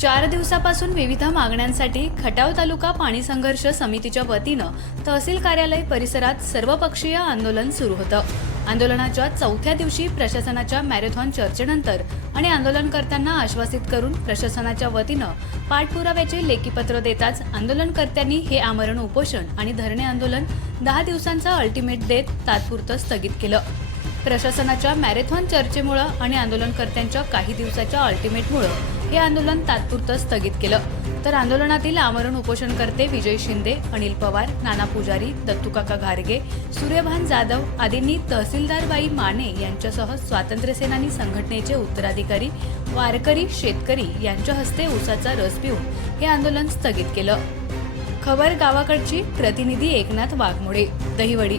चार दिवसापासून विविध मागण्यांसाठी खटाव तालुका पाणी संघर्ष समितीच्या वतीनं तहसील कार्यालय परिसरात सर्वपक्षीय आंदोलन सुरू होतं. आंदोलनाच्या चौथ्या दिवशी प्रशासनाच्या मॅरेथॉन चर्चेनंतर आणि आंदोलनकर्त्यांना आश्वासित करून प्रशासनाच्या वतीनं पाठपुराव्याचे लेखीपत्र देताच आंदोलनकर्त्यांनी हे आमरण उपोषण आणि धरणे आंदोलन दहा दिवसांचा अल्टिमेट देत तात्पुरतं स्थगित केलं. प्रशासनाच्या मॅरेथॉन चर्चेमुळं आणि आंदोलनकर्त्यांच्या काही दिवसाच्या अल्टिमेटमुळं हे आंदोलन तात्पुरतं स्थगित केलं. तर आंदोलनातील आमरण उपोषणकर्ते विजय शिंदे अनिल पवार नाना पुजारी दत्तूकाका घारगे सूर्यभान जाधव आदींनी तहसीलदारबाई माने यांच्यासह स्वातंत्र्यसेनानी संघटनेचे उत्तराधिकारी वारकरी शेतकरी यांच्या हस्ते ऊसाचा रस पिऊन हे आंदोलन स्थगित केलं. खबर गावाकडची प्रतिनिधी एकनाथ वाघमोडे दहिवडी.